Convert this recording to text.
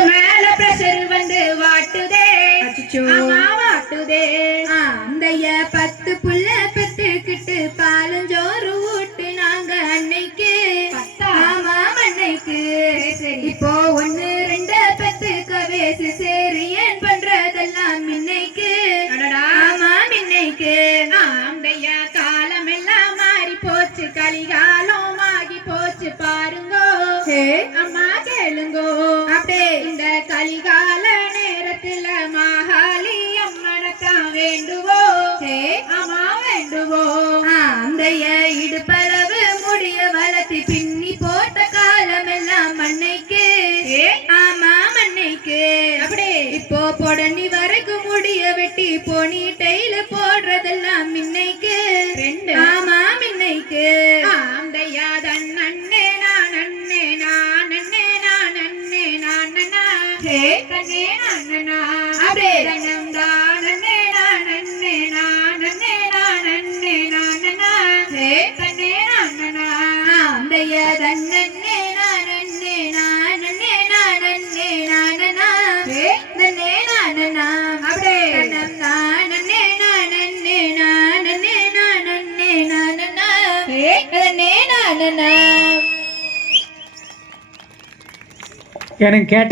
மேல பிரஷர் வந்து வாட்டுதே. வாட்டுதே. ஆ, அந்தைய இடுப்பளவு முடிய வளர்த்தி பின்னி போட்ட காலமெல்லாம் மண்ணைக்கு. ஏ, ஆமா மண்ணைக்கு. அப்படியே இப்போ பொடனி வரைக்கும் முடிய வெட்டி போனி டைல போடுறதெல்லாம் மின்னைக்கு. ரெண்டு. ஆமா மின்னைக்கு. ஆந்தையா நான் அண்ணே நான் அண்ணே நான் அண்ணே நான் அண்ணா. நான் அண்ணா. அப்படியே. தான் அண்ணே. அந்தைய தன்னே நானே நானே நானே நானனா ஹே, நன்னே நானனா அப்படியே. நானே நானே நானே நானே நன்னே நானனா எனக்கு கேட்ட